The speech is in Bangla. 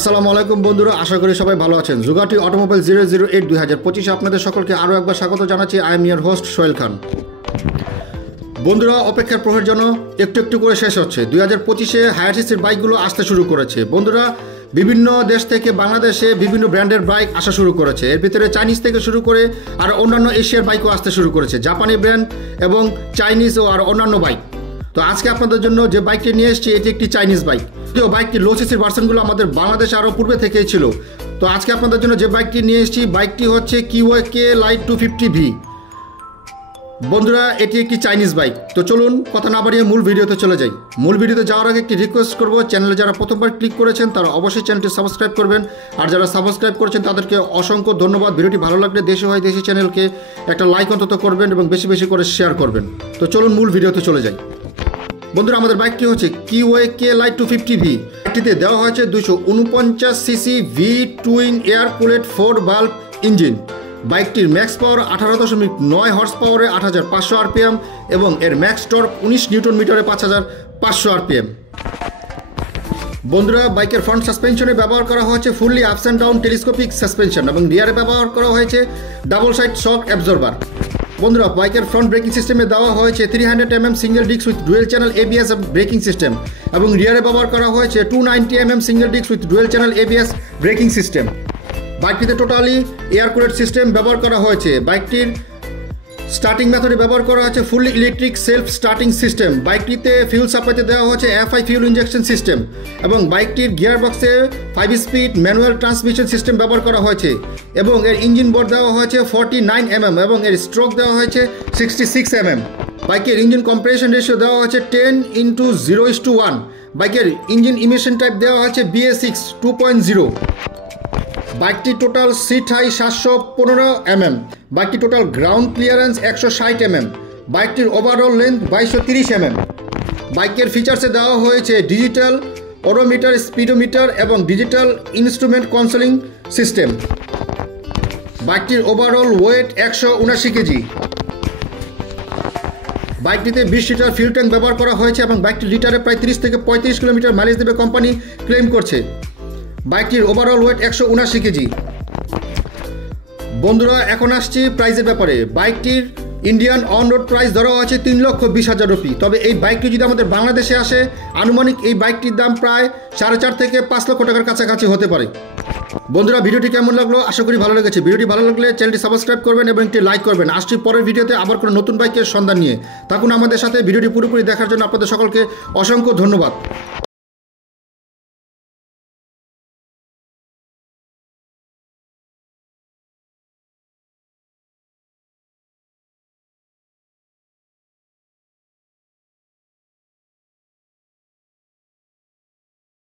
আসসালামু আলাইকুম বন্ধুরা, আশা করি সবাই ভালো আছেন। জুগাটি অটোমোবাইল 008 2025 আপনাদের সকলকে আরও একবার স্বাগত জানাচ্ছি। I am your host Sohel Khan. বন্ধুরা, অপেক্ষার প্রহর যেন একটু একটু করে শেষ হচ্ছে। 2025-এ হায়ার সিসির বাইকগুলো আসতে শুরু করেছে। বন্ধুরা, বিভিন্ন দেশ থেকে বাংলাদেশে বিভিন্ন ব্র্যান্ডের বাইক আসা শুরু করেছে। এর ভিতরে চাইনিজ থেকে শুরু করে আর অন্যান্য এশিয়ার বাইকও আসতে শুরু করেছে, জাপানি ব্র্যান্ড এবং চাইনিজ ও আর অন্যান্য বাইক। তো আজকে আপনাদের জন্য যে বাইকটি নিয়ে এসেছি এটি একটি চাইনিজ বাইক। তো বাইকটি লো সিসির ভার্সনগুলো আমাদের বাংলাদেশে আরও পূর্বে থেকেই ছিল। তো আজকে আপনাদের জন্য যে বাইকটি নিয়ে এসেছি বাইকটি হচ্ছে কিওয়াই লাইট 250V। বন্ধুরা, এটি একটি চাইনিজ বাইক। তো চলুন কথা না বাড়িয়ে মূল ভিডিওতে চলে যাই। মূল ভিডিওতে যাওয়ার আগে একটি রিকোয়েস্ট করব, চ্যানেলে যারা প্রথমবার ক্লিক করেছেন তারা অবশ্যই চ্যানেলটি সাবস্ক্রাইব করবেন, আর যারা সাবস্ক্রাইব করেছেন তাদেরকে অসংখ্য ধন্যবাদ। ভিডিওটি ভালো লাগলে দেশি হয় দেশি চ্যানেলকে একটা লাইক অন্তত করবেন এবং বেশি বেশি করে শেয়ার করবেন। তো চলুন মূল ভিডিওতে চলে যাই। বন্ধুরা, আমাদের বাইকটি হচ্ছে কিওয়াই লাইট 250V। বাইকটিতে দেওয়া হয়েছে 249cc V twin air cooled 4 valve engine. বাইকটির ম্যাক্স পাওয়ার 18.9 হর্স পাওয়ারে 8500 RPM এবং এর ম্যাক্স টর্ক 19 নিউটন মিটারে 5500 RPM। বন্ধুরা, বাইকের ফ্রন্ট সাসপেনশনে ব্যবহার করা হয়েছে fully ups and down telescopic suspension এবং রিয়ারে ব্যবহার করা হয়েছে ডাবল সাইড শক অ্যাবজর্বার। বন্ধুরা, বাইকের ফ্রন্ট ব্রেকিং সিস্টেমে দেওয়া হয়েছে 300mm single disc with dual channel ABS braking system এবং রিয়ারে ব্যবহার করা হয়েছে 290mm single disc with dual channel ABS braking system. বাইকটিতে টোটালি এয়ার কুলেড সিস্টেম ব্যবহার করা হয়েছে। বাইকটির স্টার্টিং মেথডে ব্যবহার করা হয়েছে fully electric self starting system. বাইকটিতে ফিউল সাপ্লাইতে দেওয়া হয়েছে FI ফিউল ইঞ্জেকশন সিস্টেম এবং বাইকটির গিয়ার বক্সে 5 স্পিড ম্যানুয়াল ট্রান্সমিশন সিস্টেম ব্যবহার করা হয়েছে এবং এর ইঞ্জিন বোর দেওয়া হয়েছে 49mm এবং এর স্ট্রোক দেওয়া হয়েছে 66mm। বাইকের ইঞ্জিন কম্প্রেশন রেশিও দেওয়া হয়েছে 10:0:1। বাইকের ইঞ্জিন ইমিশন টাইপ দেওয়া হয়েছে BS6 2.0। বাইকটি টোটাল সিট হাই 715mm। বাইকটি টোটাল গ্রাউন্ড ক্লিয়ারেন্স 160mm। বাইকটির ওভারঅল লেন্থ 2230mm। বাইকের ফিচার্সে দেওয়া হয়েছে ডিজিটাল ওডোমিটার, স্পিডোমিটার এবং ডিজিটাল ইনস্ট্রুমেন্ট কনসোলিং সিস্টেম। বাইকটির ওভারঅল ওয়েট 179 কেজি। বাইকটিতে 20 লিটার ফিউল ট্যাঙ্ক ব্যবহার করা হয়েছে এবং বাইকটি লিটারে প্রায় 30 থেকে 35 কিলোমিটার মাইলেজ দেবে কোম্পানি ক্লেম করছে। বাইকটির ওভারঅল ওয়েট 179 কেজি। বন্ধুরা, এখন আসছি প্রাইসের ব্যাপারে। বাইকটির ইন্ডিয়ান অন রোড প্রাইস ধরা হয়েছে 3,20,000 রুপি। তবে এই বাইকটি যদি আমাদের বাংলাদেশে আসে আনুমানিক এই বাইকটির দাম প্রায় 4.5 থেকে 5 লক্ষ টাকার কাছাকাছি হতে পারে। বন্ধুরা, ভিডিওটি কেমন লাগলো? আশা করি ভালো লেগেছে। ভিডিওটি ভালো লাগলে চ্যানেলটি সাবস্ক্রাইব করবেন এবং একটি লাইক করবেন। আসছি পরের ভিডিওতে আবার কোনো নতুন বাইকের সন্ধান নিয়ে। থাকুন আমাদের সাথে। ভিডিওটি পুরোপুরি দেখার জন্য আপনাদের সকলকে অসংখ্য ধন্যবাদ।